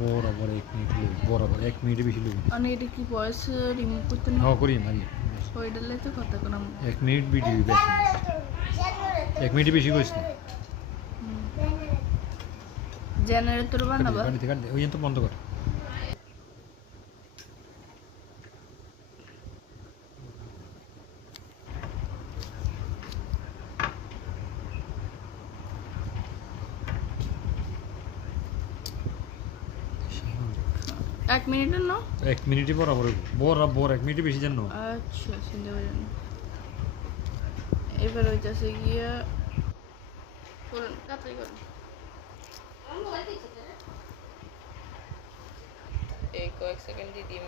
বরাবর 1 মিনিট লই বরাবর 1 মিনিটের বেশি লই মানে এটা কি ভয়েস রিমুভ করতে না হ্যাঁ করি মারি ওইটার লাই তো কথা কোনাম 1 মিনিট ভিডিও বেশি 1 মিনিট বেশি কইছ না জেনারেটর বানাবা গাড়ি থেকে ওই তো বন্ধ কর এক মিনিটের না 1 মিনিটই বরাবর বরাবর 1 মিনিট বেশি জানো আচ্ছা চিন্তা করেন এবার হইতাছে গিয়া করুন তাড়াতাড়ি করুন এই কয়েক সেকেন্ড দিয়ে দিই